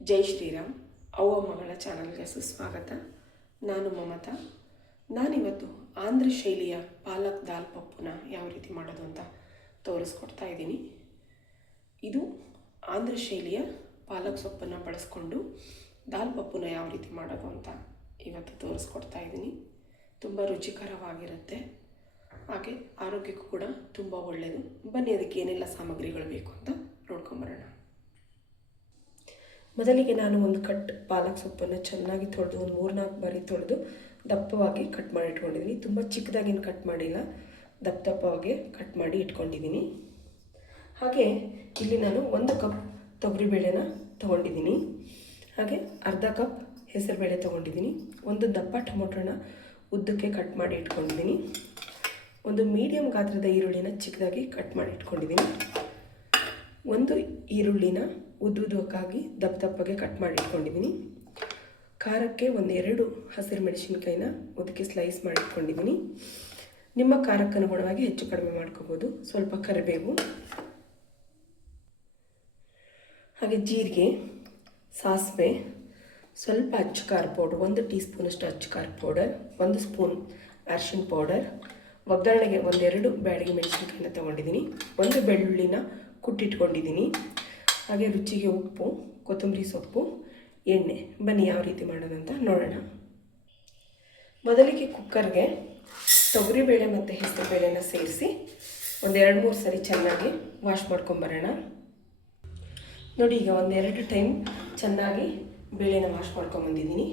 ಜೈ ಶ್ರೀರಾಮ್. ಅವ್ವ ಮಗಳ ಚಾನಲ್ಗೆ ಸುಸ್ವಾಗತ. ನಾನು ಮಮತಾ. ನಾನಿವತ್ತು ಆಂಧ್ರ ಶೈಲಿಯ ಪಾಲಕ್ ದಾಲ್ ಪಪ್ಪುನ ಯಾವ ರೀತಿ ಮಾಡೋದು ಅಂತ ತೋರಿಸ್ಕೊಡ್ತಾ ಇದ್ದೀನಿ. ಇದು ಆಂಧ್ರ ಶೈಲಿಯ ಪಾಲಕ್ ಸೊಪ್ಪನ್ನು ಬಳಸ್ಕೊಂಡು ದಾಲ್ ಪಪ್ಪುನ ಯಾವ ರೀತಿ ಮಾಡೋದು ಅಂತ ಇವತ್ತು ತೋರಿಸ್ಕೊಡ್ತಾ ಇದ್ದೀನಿ. ತುಂಬ ರುಚಿಕರವಾಗಿರುತ್ತೆ, ಹಾಗೆ ಆರೋಗ್ಯಕ್ಕೂ ಕೂಡ ತುಂಬ ಒಳ್ಳೆಯದು. ಬನ್ನಿ ಅದಕ್ಕೆ ಏನೆಲ್ಲ ಸಾಮಗ್ರಿಗಳು ಬೇಕು ಅಂತ ನೋಡ್ಕೊಂಬರೋಣ. ಮೊದಲಿಗೆ ನಾನು ಒಂದು ಕಟ್ ಪಾಲಕ್ ಸೊಪ್ಪನ್ನು ಚೆನ್ನಾಗಿ ತೊಳೆದು ಒಂದು 3-4 ಬಾರಿ ತೊಳೆದು ದಪ್ಪವಾಗಿ ಕಟ್ ಮಾಡಿ ಇಟ್ಕೊಂಡಿದ್ದೀನಿ. ತುಂಬ ಚಿಕ್ಕದಾಗೇನು ಕಟ್ ಮಾಡಿಲ್ಲ, ದಪ್ಪವಾಗಿ ಕಟ್ ಮಾಡಿ ಇಟ್ಕೊಂಡಿದ್ದೀನಿ. ಹಾಗೆ ಇಲ್ಲಿ ನಾನು 1 ಕಪ್ ತೊಗರಿಬೇಳೆನ ತೊಗೊಂಡಿದ್ದೀನಿ. ಹಾಗೆ ಅರ್ಧ ಕಪ್ ಹೆಸರುಬೇಳೆ ತೊಗೊಂಡಿದ್ದೀನಿ. ಒಂದು ದಪ್ಪ ಟೊಮೊಟೊನ ಉದ್ದಕ್ಕೆ ಕಟ್ ಮಾಡಿ ಇಟ್ಕೊಂಡಿದ್ದೀನಿ. ಒಂದು ಮೀಡಿಯಮ್ ಗಾತ್ರದ ಈರುಳ್ಳಿನ ಚಿಕ್ಕದಾಗಿ ಕಟ್ ಮಾಡಿ ಇಟ್ಕೊಂಡಿದ್ದೀನಿ. ಒಂದು ಈರುಳ್ಳಿನ ಉದ್ದುದ್ದಕ್ಕಾಗಿ ದಪ್ಪಗೆ ಕಟ್ ಮಾಡಿ ಇಟ್ಕೊಂಡಿದ್ದೀನಿ. ಖಾರಕ್ಕೆ 1-2 ಹಸಿರು ಮೆಣಸಿನ್ಕಾಯಿನ ಉದ್ದಕ್ಕೆ ಸ್ಲೈಸ್ ಮಾಡಿ ಇಟ್ಕೊಂಡಿದ್ದೀನಿ. ನಿಮ್ಮ ಖಾರಕ್ಕೆ ಅನುಗುಣವಾಗಿ ಹೆಚ್ಚು ಕಡಿಮೆ ಮಾಡ್ಕೋಬೋದು. ಸ್ವಲ್ಪ ಕರಿಬೇವು, ಹಾಗೆ ಜೀರಿಗೆ, ಸಾಸಿವೆ, ಸ್ವಲ್ಪ ಅಚ್ಚ ಖಾರ ಪೌಡರ್, 1 ಟೀ ಸ್ಪೂನಷ್ಟು ಅಚ್ಚ ಖಾರ ಪೌಡರ್, 1 ಸ್ಪೂನ್ ಅರಿಶಿನ ಪೌಡರ್, ಒಗ್ಗರಣೆಗೆ 1-2 ಬ್ಯಾಡಗಿ ಮೆಣಸಿನ್ಕಾಯಿನ ತೊಗೊಂಡಿದ್ದೀನಿ. 1 ಬೆಳ್ಳುಳ್ಳಿನ ಕುಟ್ಟಿಟ್ಕೊಂಡಿದ್ದೀನಿ. ಹಾಗೆ ರುಚಿಗೆ ಉಪ್ಪು, ಕೊತ್ತಂಬರಿ ಸೊಪ್ಪು, ಎಣ್ಣೆ. ಬನ್ನಿ ಯಾವ ರೀತಿ ಮಾಡೋದಂತ ನೋಡೋಣ. ಮೊದಲಿಗೆ ಕುಕ್ಕರ್ಗೆ ತೊಗರಿಬೇಳೆ ಮತ್ತು ಹೆಸರುಬೇಳೆನ ಸೇರಿಸಿ 1-2-3 ಸರಿ ಚೆನ್ನಾಗಿ ವಾಶ್ ಮಾಡ್ಕೊಂಬರೋಣ. ನೋಡಿ, ಈಗ 1-2 ಟೈಮ್ ಚೆನ್ನಾಗಿ ಬೇಳೆನ ವಾಶ್ ಮಾಡ್ಕೊಂಬಂದಿದ್ದೀನಿ.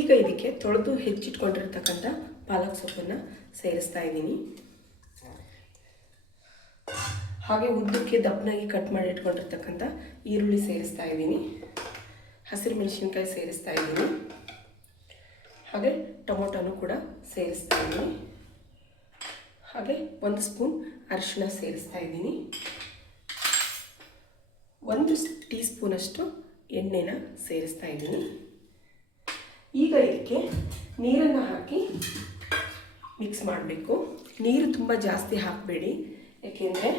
ಈಗ ಇದಕ್ಕೆ ತೊಳೆದು ಹೆಚ್ಚಿಟ್ಕೊಂಡಿರ್ತಕ್ಕಂಥ ಪಾಲಕ್ ಸೊಪ್ಪನ್ನು ಸೇರಿಸ್ತಾ ಇದ್ದೀನಿ. ಹಾಗೆ ಉದ್ದಕ್ಕೆ ದಪ್ಪನಾಗಿ ಕಟ್ ಮಾಡಿ ಇಟ್ಕೊಂಡಿರ್ತಕ್ಕಂಥ ಈರುಳ್ಳಿ ಸೇರಿಸ್ತಾ ಇದ್ದೀನಿ. ಹಸಿರು ಮೆಣಸಿನ್ಕಾಯಿ ಸೇರಿಸ್ತಾ ಇದ್ದೀನಿ. ಹಾಗೆ ಟೊಮೊಟೊನೂ ಕೂಡ ಸೇರಿಸ್ತಾ ಇದ್ದೀನಿ. ಹಾಗೆ 1 ಸ್ಪೂನ್ ಅರಿಶಿನ ಸೇರಿಸ್ತಾ ಇದ್ದೀನಿ. 1 ಟೀ ಸ್ಪೂನಷ್ಟು ಎಣ್ಣೆನ ಸೇರಿಸ್ತಾ ಇದ್ದೀನಿ. ಈಗ ಇದಕ್ಕೆ ನೀರನ್ನು ಹಾಕಿ ಮಿಕ್ಸ್ ಮಾಡಬೇಕು. ನೀರು ತುಂಬ ಜಾಸ್ತಿ ಹಾಕಬೇಡಿ, ಏಕೆಂದರೆ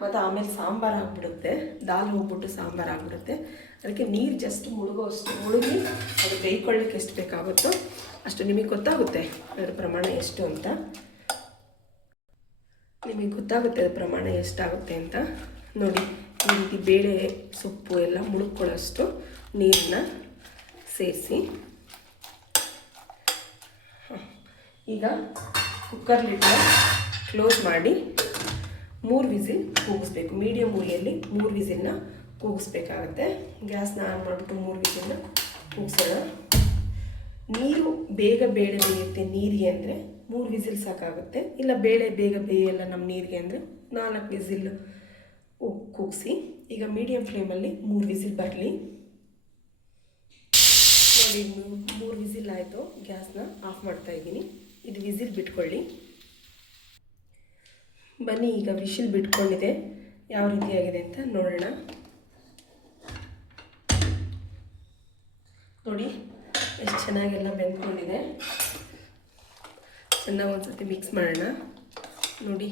ಮತ್ತು ಆಮೇಲೆ ಸಾಂಬಾರು ಆಗಿಬಿಡುತ್ತೆ, ದಾಲ್ ಹೋಗ್ಬಿಟ್ಟು ಸಾಂಬಾರು ಆಗಿಬಿಡುತ್ತೆ. ಅದಕ್ಕೆ ನೀರು ಜಸ್ಟ್ ಮುಳುಗಿ ಅದು ಬೇಯ್ಕೊಳ್ಳಿಕ್ಕೆ ಎಷ್ಟು ಬೇಕಾಗುತ್ತೋ ಅಷ್ಟು ನಿಮಗೆ ಗೊತ್ತಾಗುತ್ತೆ ಅದರ ಪ್ರಮಾಣ ಎಷ್ಟು ಅಂತ. ನಿಮಗೆ ಗೊತ್ತಾಗುತ್ತೆ ಅದರ ಪ್ರಮಾಣ ಎಷ್ಟಾಗುತ್ತೆ ಅಂತ. ನೋಡಿ, ಈ ರೀತಿ ಬೇಳೆ ಸೊಪ್ಪು ಎಲ್ಲ ಮುಳುಗ್ಕೊಳ್ಳೋಷ್ಟು ನೀರನ್ನ ಸೇರಿಸಿ ಈಗ ಕುಕ್ಕರ್ ಲಿಡ್ನ ಕ್ಲೋಸ್ ಮಾಡಿ 3 ವಿಸಿಲ್ ಕೂಗಿಸ್ಬೇಕು. ಮೀಡಿಯಮ್ ಉರಿಯಲ್ಲಿ 3 ವಿಸಿಲ್ನ ಕೂಗಿಸ್ಬೇಕಾಗತ್ತೆ. ಗ್ಯಾಸ್ನ ಆನ್ ಮಾಡಿಬಿಟ್ಟು 3 ವಿಸಿಲ್ನ ಕೂಗಿಸೋಣ. ನೀರು ಬೇಗ ಬೇಳೆ ಬೇಯುತ್ತೆ ನೀರಿಗೆ ಅಂದರೆ 3 ವಿಸಿಲ್ ಸಾಕಾಗುತ್ತೆ. ಇಲ್ಲ ಬೇಳೆ ಬೇಗ ಬೇಯಲ್ಲ ನಮ್ಮ ನೀರಿಗೆ ಅಂದರೆ 4 ವಿಸಿಲ್ ಕೂಗಿಸಿ. ಈಗ ಮೀಡಿಯಮ್ ಫ್ಲೇಮಲ್ಲಿ 3 ವಿಸಿಲ್ ಬರಲಿ. ನೋಡಿ, 3 ವಿಸಿಲ್ ಆಯಿತು. ಗ್ಯಾಸ್ನ ಆಫ್ ಮಾಡ್ತಾ ಇದ್ದೀನಿ. ಇದು ವಿಸಿಲ್ ಬಿಟ್ಕೊಳ್ಳಿ. ಬನ್ನಿ, ಈಗ ವಿಶಿಲ್ ಬಿಟ್ಕೊಂಡಿದೆ, ಯಾವ ರೀತಿಯಾಗಿದೆ ಅಂತ ನೋಡೋಣ. ನೋಡಿ, ಎಷ್ಟು ಚೆನ್ನಾಗೆಲ್ಲ ಬೆಂದ್ಕೊಂಡಿದೆ. ಚೆನ್ನಾಗಿ ಒಂದು ಸರ್ತಿ ಮಿಕ್ಸ್ ಮಾಡೋಣ. ನೋಡಿ,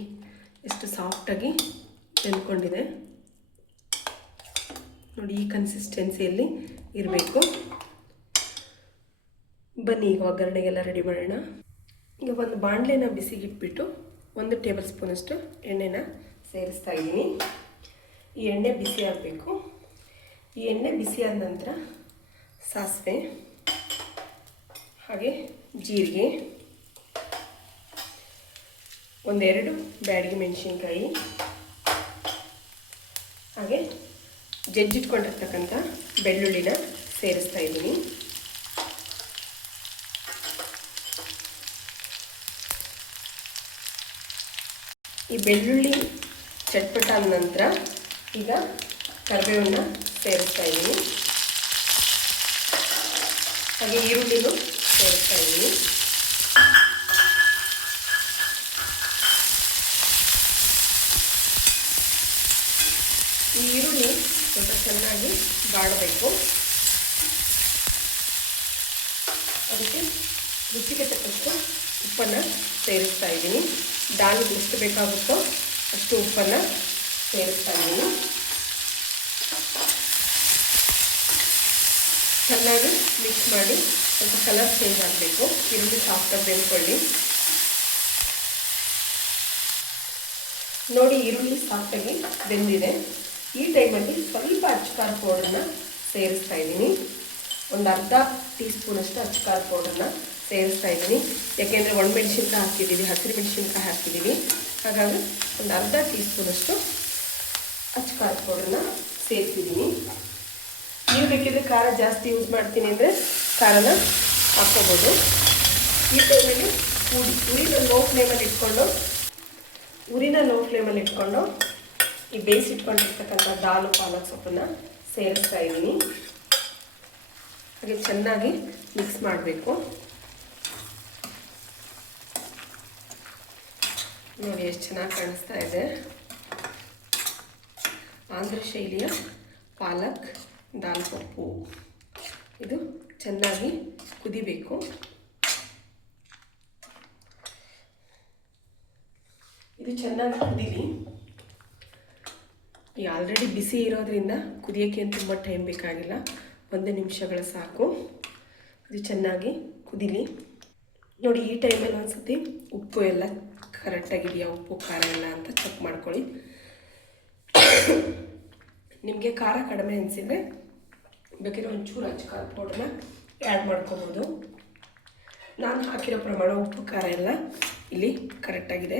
ಎಷ್ಟು ಸಾಫ್ಟಾಗಿ ಬೆಂದ್ಕೊಂಡಿದೆ. ನೋಡಿ, ಈ ಕನ್ಸಿಸ್ಟೆನ್ಸಿಯಲ್ಲಿ ಇರಬೇಕು. ಬನ್ನಿ, ಈಗ ಒಗ್ಗರಣೆಗೆಲ್ಲ ರೆಡಿ ಮಾಡೋಣ. ಈಗ ಒಂದು ಬಾಣಲೆನ ಬಿಸಿಗಿಟ್ಬಿಟ್ಟು 1 ಟೇಬಲ್ ಸ್ಪೂನಷ್ಟು ಎಣ್ಣೆನ ಸೇರಿಸ್ತಾ ಇದ್ದೀನಿ. ಈ ಎಣ್ಣೆ ಬಿಸಿ ಆಗಬೇಕು. ಈ ಎಣ್ಣೆ ಬಿಸಿಯಾದ ನಂತರ ಸಾಸಿವೆ, ಹಾಗೆ ಜೀರಿಗೆ, 1-2 ಬ್ಯಾಡಗಿ ಮೆಣಸಿನ್ಕಾಯಿ, ಹಾಗೆ ಜಜ್ಜಿಟ್ಕೊಂಡಿರ್ತಕ್ಕಂಥ ಬೆಳ್ಳುಳ್ಳಿನ ಸೇರಿಸ್ತಾ ಇದ್ದೀನಿ. ಈ ಬೆಳ್ಳುಳ್ಳಿ ಚಟ್ಪಟ ಆದ ನಂತರ ಈಗ ಕರಿಬೇವನ್ನ ಸೇರಿಸ್ತಾ ಇದ್ದೀನಿ. ಹಾಗೆ ಈರುಳ್ಳಿನೂ ಸೇರಿಸ್ತಾ ಇದ್ದೀನಿ. ಈ ಈರುಳ್ಳಿ ಸ್ವಲ್ಪ ಚೆನ್ನಾಗಿ ಬಾಡಬೇಕು. ಅದಕ್ಕೆ ರುಚಿಗೆ ತಕ್ಕಷ್ಟು ಉಪ್ಪನ್ನು ಸೇರಿಸ್ತಾ ಇದ್ದೀನಿ. ದಾಲಿಗೆ ಎಷ್ಟು ಬೇಕಾಗುತ್ತೋ ಅಷ್ಟು ಉಪ್ಪನ್ನು ಸೇರಿಸ್ತಾ ಇದ್ದೀನಿ. ಚೆನ್ನಾಗಿ ಮಿಕ್ಸ್ ಮಾಡಿ ಸ್ವಲ್ಪ ಕಲರ್ ಚೇಂಜ್ ಆಗಬೇಕು. ಈರುಳ್ಳಿ ಸಾಫ್ಟಾಗಿ ಬೆಂದ್ಕೊಳ್ಳಿ. ನೋಡಿ, ಈರುಳ್ಳಿ ಸಾಫ್ಟಾಗಿ ಬೆಂದಿದೆ. ಈ ಟೈಮಲ್ಲಿ ಸ್ವಲ್ಪ ಅಚ್ಚಕಾರ ಪೌಡರ್ನ ಸೇರಿಸ್ತಾ ಇದ್ದೀನಿ. ಒಂದು ಅರ್ಧ ಟೀ ಸ್ಪೂನಷ್ಟು ಅಚ್ಚಕಾರ ಪೌಡರ್ನ ಸೇರಿಸ್ತಾ ಇದ್ದೀನಿ. ಯಾಕೆಂದರೆ ಒಣಮೆಣಸಿನ್ಕಾಯಿ ಹಾಕಿದ್ದೀವಿ, ಹಸಿರು ಮೆಣಸಿನ್ಕಾಯಿ ಹಾಕಿದ್ದೀವಿ. ಹಾಗಾಗಿ ಒಂದು ಅರ್ಧ ಟೀ ಸ್ಪೂನಷ್ಟು ಅಚ್ಚಕಾರ ಪೌಡರ್ನ ಸೇರಿಸಿದ್ದೀನಿ. ನೀವು ಬೇಕಿದ್ರೆ ಖಾರ ಜಾಸ್ತಿ ಯೂಸ್ ಮಾಡ್ತೀನಿ ಅಂದರೆ ಖಾರನ ಹಾಕ್ಕೋಬೋದು. ಈ ಟೈಮಲ್ಲಿ ಉರಿನ ಲೋ ಫ್ಲೇಮಲ್ಲಿ ಇಟ್ಕೊಂಡು ಈ ಬೇಯಿಸಿಟ್ಕೊಂಡಿರ್ತಕ್ಕಂಥ ದಾಲು ಪಾಲಕ್ ಸೊಪ್ಪನ್ನು ಸೇರಿಸ್ತಾ ಇದ್ದೀನಿ. ಹಾಗೆ ಚೆನ್ನಾಗಿ ಮಿಕ್ಸ್ ಮಾಡಬೇಕು. ನೋಡಿ ಎಷ್ಟು ಚೆನ್ನಾಗಿ ಕಾಣಿಸ್ತಾ ಇದೆ. ಆಂಧ್ರ ಶೈಲಿಯ ಪಾಲಕ್ ದಾಲ್ ಪಪ್ಪು. ಇದು ಚೆನ್ನಾಗಿ ಕುದಿಬೇಕು. ಇದು ಚೆನ್ನಾಗಿ ಕುದೀಲಿ. ಈ ಆಲ್ರೆಡಿ ಬಿಸಿ ಇರೋದ್ರಿಂದ ಕುದಿಯೋಕ್ಕೆ ಏನು ತುಂಬ ಟೈಮ್ ಬೇಕಾಗಿಲ್ಲ, 1 ನಿಮಿಷಗಳು ಸಾಕು. ಇದು ಚೆನ್ನಾಗಿ ಕುದೀಲಿ. ನೋಡಿ, ಈ ಟೈಮಲ್ಲಿ ಒಂದ್ಸತಿ ಉಪ್ಪು ಎಲ್ಲ ಕರೆಕ್ಟಾಗಿದೆಯಾ, ಉಪ್ಪು ಖಾರ ಎಲ್ಲ ಅಂತ ಚೆಕ್ ಮಾಡ್ಕೊಳ್ಳಿ. ನಿಮಗೆ ಖಾರ ಕಡಿಮೆ ಅನಿಸಿದರೆ ಬೇಕಿದ್ರೆ ಒಂಚೂರು ಅಚ್ಚಕಾರ ಪೌಡರ್ನ ಆ್ಯಡ್ ಮಾಡ್ಕೋಬೋದು. ನಾನು ಹಾಕಿರೋ ಪ್ರಮಾಣ ಉಪ್ಪು ಖಾರ ಎಲ್ಲ ಇಲ್ಲಿ ಕರೆಕ್ಟಾಗಿದೆ.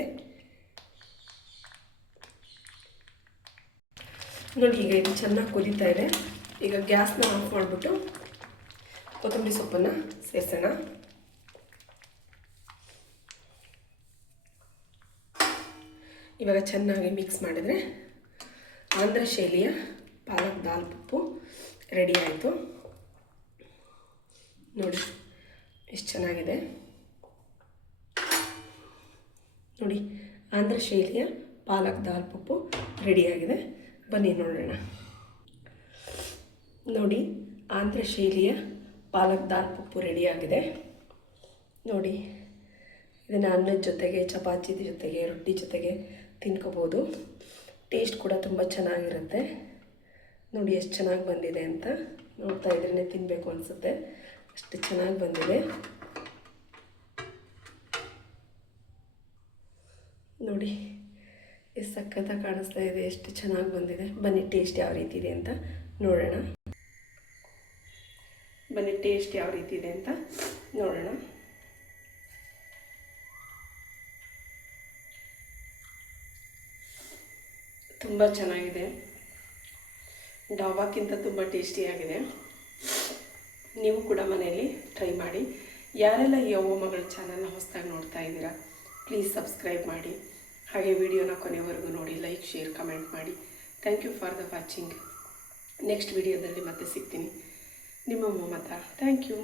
ನೋಡಿ, ಈಗ ಇದು ಚೆನ್ನಾಗಿ ಕುದೀತಾ ಇದೆ. ಈಗ ಗ್ಯಾಸ್ನ ಆಫ್ ಮಾಡಿಬಿಟ್ಟು ಕೊತ್ತಂಬರಿ ಸೊಪ್ಪನ್ನು ಸೇರಿಸೋಣ. ಇವಾಗ ಚೆನ್ನಾಗಿ ಮಿಕ್ಸ್ ಮಾಡಿದರೆ ಆಂಧ್ರ ಶೈಲಿಯ ಪಾಲಕ್ ದಾಲ್ ಪಪ್ಪು ರೆಡಿ ಆಯಿತು. ನೋಡಿ ಎಷ್ಟು ಚೆನ್ನಾಗಿದೆ. ನೋಡಿ, ಆಂಧ್ರ ಶೈಲಿಯ ಪಾಲಕ್ ದಾಲ್ ಪಪ್ಪು ರೆಡಿಯಾಗಿದೆ. ಬನ್ನಿ ನೋಡೋಣ. ನೋಡಿ, ಆಂಧ್ರ ಶೈಲಿಯ ಪಾಲಕ್ ದಾಲ್ ಪಪ್ಪು ರೆಡಿಯಾಗಿದೆ. ನೋಡಿ, ಇದನ್ನು ಅನ್ನದ ಜೊತೆಗೆ, ಚಪಾತಿ ಜೊತೆಗೆ, ರೊಟ್ಟಿ ಜೊತೆಗೆ ತಿನ್ಕೋಬೋದು. ಟೇಸ್ಟ್ ಕೂಡ ತುಂಬ ಚೆನ್ನಾಗಿರುತ್ತೆ. ನೋಡಿ ಎಷ್ಟು ಚೆನ್ನಾಗಿ ಬಂದಿದೆ ಅಂತ. ನೋಡ್ತಾ ಇದ್ರೇ ತಿನ್ನಬೇಕು ಅನಿಸುತ್ತೆ, ಅಷ್ಟು ಚೆನ್ನಾಗಿ ಬಂದಿದೆ. ನೋಡಿ ಎಷ್ಟು ಸಖತ್ತಾಗಿ ಕಾಣಿಸ್ತಾ ಇದೆ, ಎಷ್ಟು ಚೆನ್ನಾಗಿ ಬಂದಿದೆ. ಬನ್ನಿ ಟೇಸ್ಟ್ ಯಾವ ರೀತಿ ಇದೆ ಅಂತ ನೋಡೋಣ. ತುಂಬ ಚೆನ್ನಾಗಿದೆ. ಡಾಬಾಕ್ಕಿಂತ ತುಂಬ ಟೇಸ್ಟಿಯಾಗಿದೆ. ನೀವು ಕೂಡ ಮನೆಯಲ್ಲಿ ಟ್ರೈ ಮಾಡಿ. ಯಾರೆಲ್ಲ ಈ ಅವ್ವ ಮಗಳ ಚಾನಲ್ನ ಹೊಸದಾಗಿ ನೋಡ್ತಾ ಇದ್ದೀರಾ, ಪ್ಲೀಸ್ ಸಬ್ಸ್ಕ್ರೈಬ್ ಮಾಡಿ. ಹಾಗೆ ವಿಡಿಯೋನ ಕೊನೆವರೆಗೂ ನೋಡಿ, ಲೈಕ್, ಶೇರ್, ಕಮೆಂಟ್ ಮಾಡಿ. Thank you for the watching. Next ವಿಡಿಯೋದಲ್ಲಿ ಮತ್ತೆ ಸಿಗ್ತೀನಿ. ನಿಮ್ಮ ಮಮತಾ. Thank you.